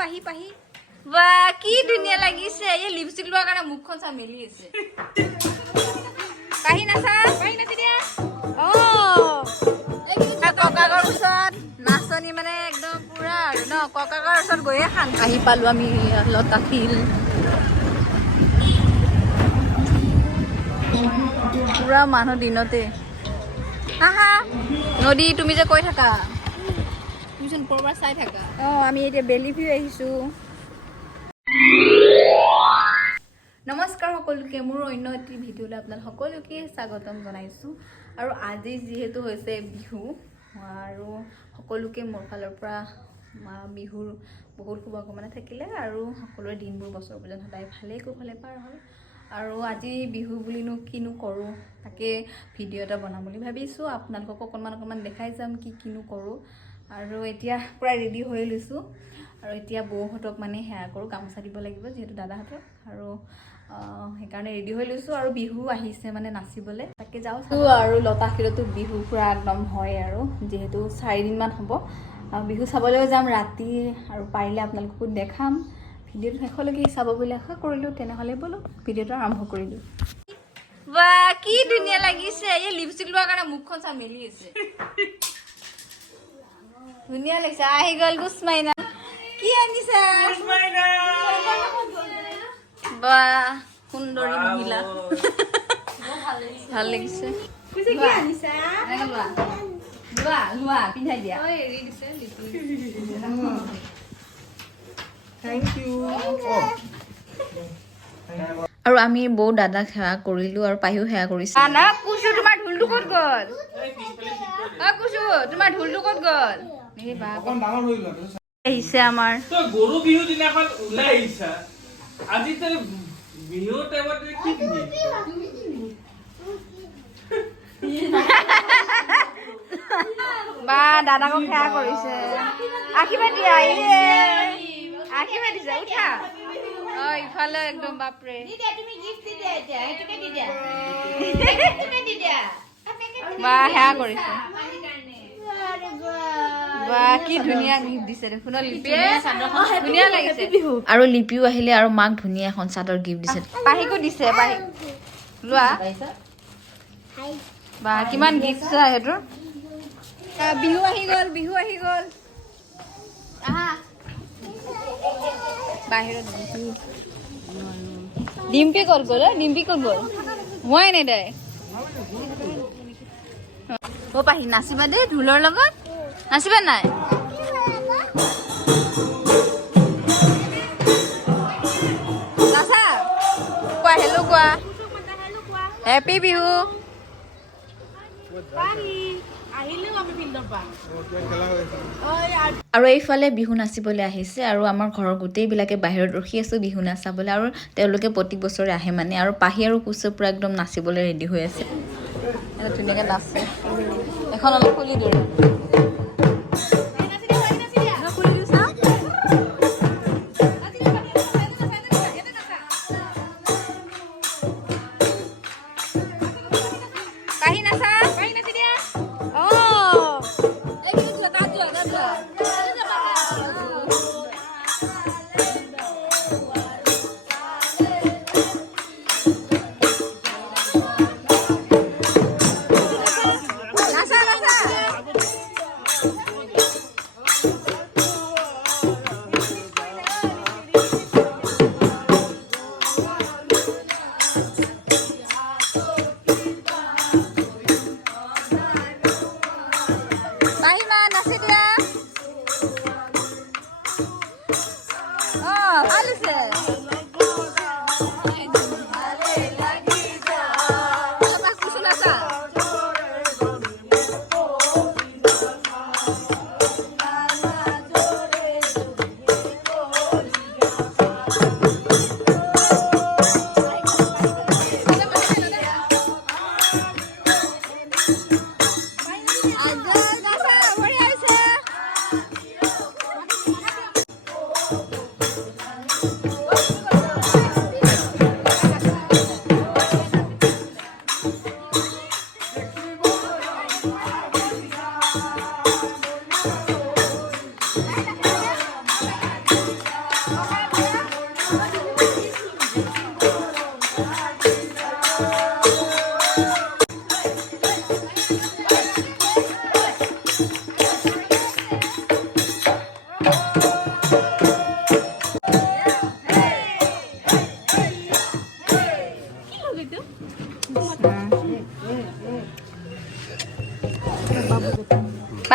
পাহি বাহ কি ধুনীয়া লাগিছে এই লিপষ্টিক লোৱাৰ কাৰণে মুখখন চা মেলি আছে পাহি নাচা পাহি নাচি দিয়া ককাকৰ ওচৰত নাচনি মানে একদম পুৰা আৰু ন ককাকৰ ওচৰত গৈয়ে খান আহি পালো আমি লতাশিল পুৰা মানুহ দিনতে হা নদী তুমি যে কৈ থাকা তুমিচোন কৰবাত চাই থাকা আমি এতিয়া বেলি ভিউ আহিছো নমস্কাৰ সকলোকে মোৰ অন্য এটি ভিডিঅ'লৈ আপোনালোক সকলোকে স্বাগতম জনাইছোঁ আৰু আজি যিহেতু হৈছে বিহু আৰু সকলোকে মোৰ ফালৰ পৰা বিহুৰ বহুত শুভকামনা থাকিলে আৰু সকলোৰে দিনবোৰ বছৰ পৰ্যন্ত সদায় ভালেই কুশলে পাৰ হ'ল আৰু আজি বিহু বুলিনো কিনো কৰোঁ তাকে ভিডিঅ' এটা বনাম বুলি ভাবিছোঁ আপোনালোকক অকণমান দেখাই যাম কিনো কৰোঁ আৰু এতিয়া প্ৰায় ৰেডি হৈ লৈছোঁ আৰু এতিয়া বৌহঁতক মানে সেয়া কৰোঁ গামোচা দিব লাগিব যিহেতু দাদাহঁতক আৰু সেইকাৰণে ৰেডি হৈ লৈছোঁ আৰু বিহু আহিছে মানে নাচিবলৈ তাকে যাওঁ আৰু লতাশিলতো বিহু পুৰা একদম হয় আৰু যিহেতু 4 দিনমান হ'ব বিহু চাবলৈও যাম ৰাতি আৰু পাৰিলে আপোনালোককো দেখাম ভিডিঅ'টো শেষলৈকে চাব বুলি আশা কৰিলোঁ তেনেহ'লে ব'লো ভিডিঅ'টো আৰম্ভ কৰিলোঁ বাহ কি ধুনীয়া লাগিছে এই লিপষ্টিক লোৱাৰ কাৰণে মুখখন চা মেলি আছে ধুনীয়া লাগিছে আহি গ'ল গুচমাইনা কি আনিছা বাহ সুন্দৰী মহিলা ভাল লাগিছে লোৱা পিন্ধাই দিয়া আৰু আমি বৌ দাদাক সেৱা কৰিলোঁ আৰু পাহিও সেৱা কৰিছে কুচু তোমাৰ ঢোলটো ক'ত গ'ল কুচু তোমাৰ ঢোলটো ক'ত গ'ল আহিছে আমাৰ গৰু বিহু দিনাখন ওলাই আহিছা আজি তই বিহু টাইমত কি বা দাদাকক সেৱা কৰিছে আশীৰ্বাদ দিয়া আশীৰ্বাদ দিছে উঠা ইফালে একদম বাপৰে বা সেৱা কৰিছে কি ধুনীয়া গিফ্ট দিছে দেখোন লিপিয়ে ধুনীয়া লাগিছে আৰু লিপিও আহিলে আৰু মাক ধুনীয়া এখন চাদৰ গিফ্ট দিছে পাহিকো দিছে পাহি লোৱা বা কিমান গিফ্ট চা সেইটোৰ বিহু আহি গ'ল আহা বাহিৰত ডিম্পি ক'ত গ'ল মই নাই দে পাহি নাচিবা দেই ঢোলৰ লগত নাচিবা নাই নাচা কোৱা হেল্ল' কোৱা হেপী বিহু আৰু এইফালে বিহু নাচিবলৈ আহিছে আৰু আমাৰ ঘৰৰ গোটেইবিলাকে বাহিৰত ৰখি আছো বিহু নাচাবলৈ আৰু তেওঁলোকে প্ৰতি বছৰে আহে মানে আৰু পাহি আৰু কুচু পুৰা একদম নাচিবলৈ ৰেডি হৈ আছে ধুনীয়াকৈ নাচে এখন অলপ খুলি দিওঁ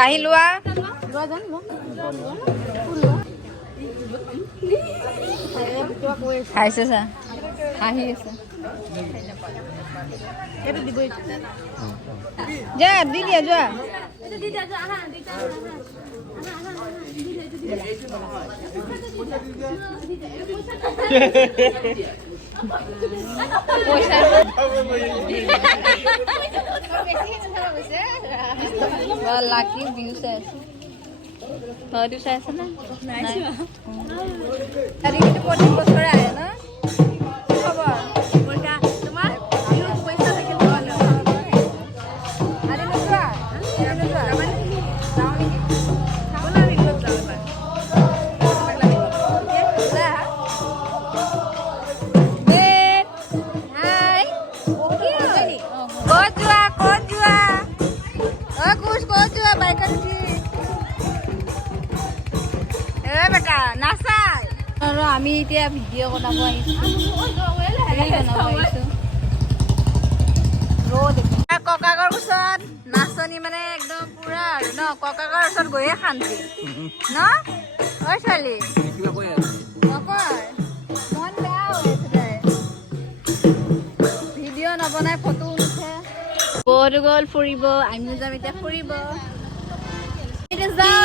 পাহি লোৱা খাইছে চা হাঁহি আছে যা দি দিয়া যোৱা লাকি ভিউ চাই আছে তইতো চাই আছে না আজি কিন্তু প্ৰতি বছৰে আহে ন খবৰ তোমাৰ পইচা থাকে আজি নোযোৱা যাওঁ নেকি ব'লা আমি ক'ত যাওঁ আমি এতিয়া ভিডিঅ' বনাব ককাকৰ ওচৰত নাচনি মানে একদম পুৰা আৰু ন ককাকৰ ওচৰত গৈয়ে শান্তি ন ঐ ছোৱালী নকয় মন বেয়া হৈ আছে ভিডিঅ' নবনাই ফটো নুঠে বৌহঁতো গ'ল ফুৰিব আমিও যাম এতিয়া ফুৰিব যাওঁ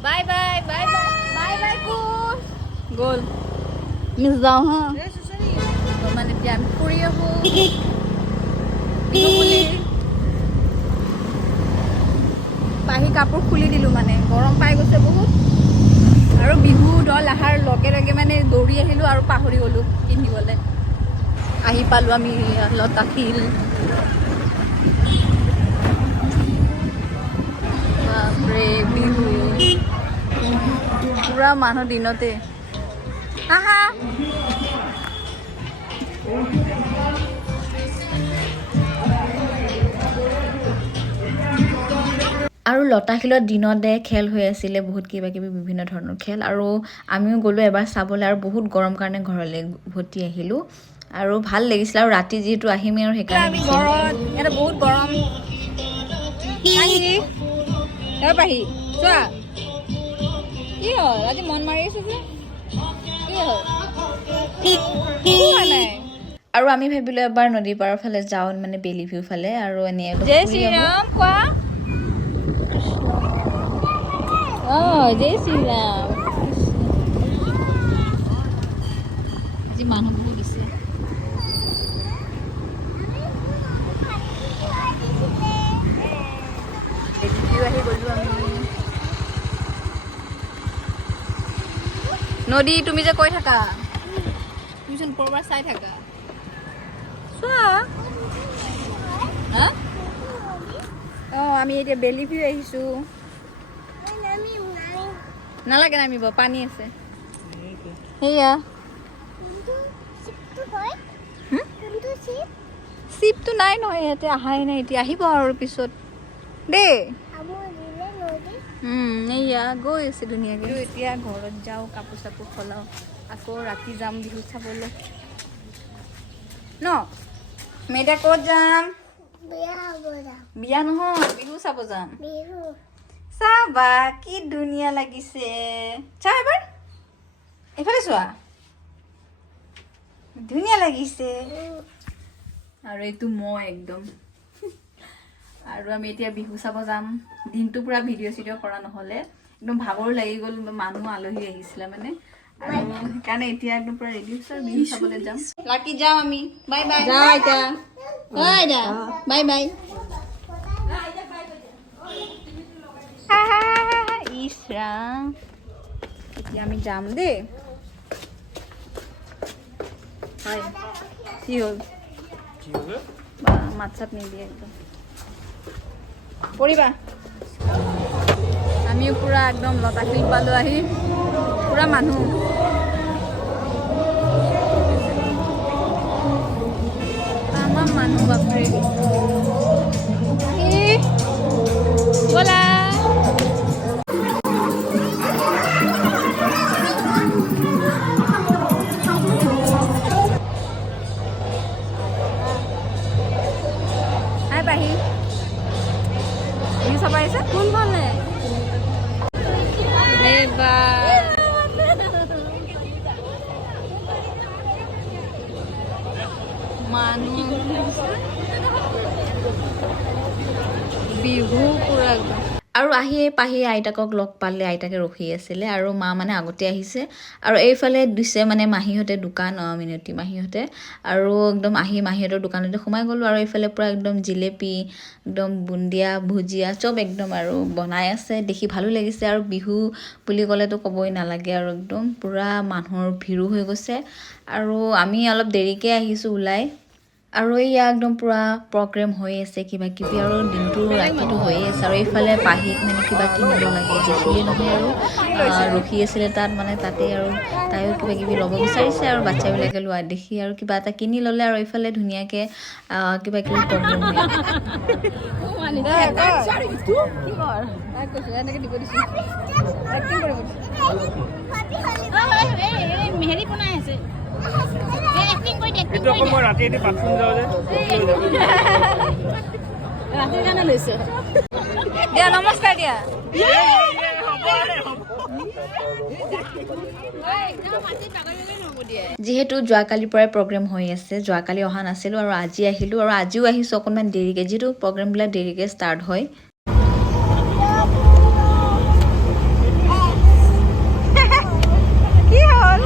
bye bye bye bye bye bye কুচ গ'ল মিছ যাওঁ হা মানে এতিয়া আমি ফুৰি আহোঁ পাহি কাপোৰ খুলি দিলোঁ মানে গৰম পাই গৈছে বহুত আৰু বিহু দল অহাৰ লগে লগে মানে দৌৰি আহিলোঁ আৰু পাহৰি গ'লোঁ পিন্ধিবলৈ আহি পালোঁ আমি লতাশিল বাপৰে বিহু পুৰা মানুহ দিনতে আহা আৰু লতাশিলত দিনতে খেল হৈ আছিলে বহুত কিবা কিবি বিভিন্ন ধৰণৰ খেল আৰু আমিও গ'লোঁ এবাৰ চাবলৈ আৰু বহুত গৰম কাৰণে ঘৰলৈ উভতি আহিলোঁ আৰু ভাল লাগিছিলে আৰু ৰাতি যিহেতু আহিমেই আৰু সেইকাৰণে আমি ঘৰত ইয়াতে বহুত গৰম পাহি চোৱা কি হ'ল আজি মন মাৰি আছো যে কি হ'ল নাই আৰু আমি ভাবিলোঁ এবাৰ নদী পাৰৰ ফালে যাওঁ মানে বেলি ভিউ ফালে আৰু এনেই জয় শ্ৰীৰাম কোৱা জয় শ্ৰীৰাম আজি মানুহ বহুত দিছে আহি গ'লো আমি নদী তুমি যে কৈ থাকা তুমিচোন কৰবাত চাই থাকা চোৱা আমি এতিয়া বেলি ভিউ আহিছোঁ নালাগে নামিব পানী আছে সেয়া চিপটো নাই নহয় ইয়াতে অহাই নাই এতিয়া আহিব আৰু পিছত দেই এয়া গৈ আছে ধুনীয়াকৈ এতিয়া ঘৰত যাওঁ কাপোৰ চাপোৰ সলাওঁ আকৌ ৰাতি যাম বিহু চাবলৈ ন আমি এতিয়া ক'ত যাম বিয়া নহয় বিহু চাব যাম চাবা কি ধুনীয়া লাগিছে চা এবাৰ এইফালে চোৱা ধুনীয়া লাগিছে আৰু এইটো মই একদম আৰু আমি এতিয়া বিহু চাব যাম দিনটো পুৰা ভিডিঅ' চিডিঅ' কৰা নহ'লে একদম ভাগৰ লাগি গ'ল মানুহ আলহী আহিছিলে মানে আৰু সেইকাৰণে এতিয়া একদম পুৰা ৰেডি হৈছোঁ আৰু বিহু চাবলৈ যাম লাকি যাওঁ আমি বাই বাই যাওঁ এতিয়া বাই বাই ইছ ৰাম এতিয়া আমি যাম দেই হয় কি হ'ল মাত চাত নিদিয়ে একদম পৰিবা আমিও পুৰা একদম লতাশিল পালোঁ আহি পুৰা মানুহ তামাম মানুহ বাপৰে ব'লা হাই পাহি বিহু পুৰা আৰু আহিয়ে পাহি আইতাকক লগ পালে আইতাকে ৰখি আছিলে আৰু মা মানে আগতে আহিছে আৰু এইফালে দিছে মানে মাহীহঁতে দোকান মিনতি মাহীহঁতে আৰু একদম আহি মাহীহঁতৰ দোকানতে সোমাই গ'লো আৰু এইফালে পুৰা একদম জিলেপি একদম বুন্দিয়া ভুজিয়া চব একদম আৰু বনাই আছে দেখি ভালো লাগিছে আৰু বিহু বুলি ক'লেতো ক'বই নালাগে আৰু একদম পুৰা মানুহৰ ভিৰো হৈ গৈছে আৰু আমি অলপ দেৰিকৈ আহিছোঁ ওলাই আৰু এয়া একদম পুৰা প্ৰগ্ৰেম হৈ আছে কিবা কিবি আৰু দিনটো ৰাতিটো হৈয়ে আছে আৰু এইফালে পাহিক মানে কিবা কিনিব লাগে দেখিলে নহয় আৰু ৰখি আছিলে তাত মানে তাতে আৰু তাইও কিবা কিবি ল'ব বিচাৰিছে আৰু বাচ্ছাবিলাকে লোৱা দেখি আৰু কিবা এটা কিনি ল'লে আৰু এইফালে ধুনীয়াকৈ কিবা কিবি প্ৰগ্ৰেম হৈ মেহেৰি বনাই আছে এইটো আকৌ মই ৰাতি এটি বাথৰুম যাওঁ যে ৰাতিৰ কাৰণে লৈছে দিয়া নমস্কাৰ দিয়া যিহেতু যোৱাকালিৰ পৰাই প্ৰগ্ৰেম হৈ আছে যোৱাকালি অহা নাছিলোঁ আৰু আজি আহিলোঁ আৰু আজিও আহিছোঁ অকণমান দেৰিকৈ যিহেতু প্ৰগ্ৰেমবিলাক দেৰিকৈ ষ্টাৰ্ট হয় কি হ'ল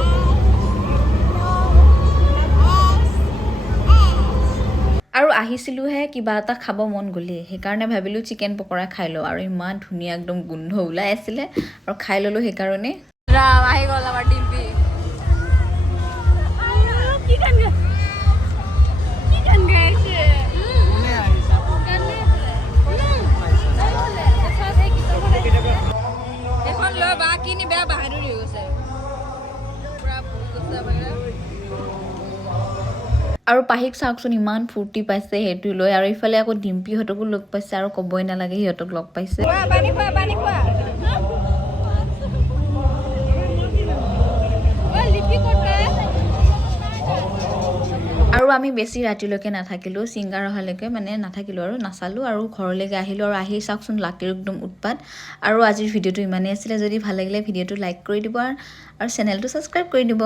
আৰু আহিছিলোঁহে কিবা এটা খাব মন গ'লেই সেইকাৰণে ভাবিলোঁ চিকেন পকৰা খাই লওঁ আৰু ইমান ধুনীয়া একদম গোন্ধ ওলাই আছিলে আৰু খাই ল'লোঁ সেইকাৰণে আহি গ'ল আমাৰ ডিম্পি এখন লৈ বা কিনি বেয়া বাহাদুৰ হৈ গৈছে আৰু পাহিক চাওকচোন ইমান ফূৰ্তি পাইছে সেইটো লৈ আৰু ইফালে আকৌ ডিম্পিহঁতকো লগ পাইছে আৰু ক'বই নালাগে সিহঁতক লগ পাইছে আৰু আমি বেছি ৰাতিলৈকে নাথাকিলোঁ ছিংগাৰ অহালৈকে মানে নাথাকিলোঁ আৰু নাচালোঁ আৰু ঘৰলৈকে আহিলোঁ আৰু আহি চাওকচোন লাকিৰ একদম উৎপাত আৰু আজিৰ ভিডিঅ'টো ইমানেই আছিলে যদি ভাল লাগিলে ভিডিঅ'টো লাইক কৰি দিব আৰু চেনেলটো ছাবস্ক্ৰাইব কৰি দিব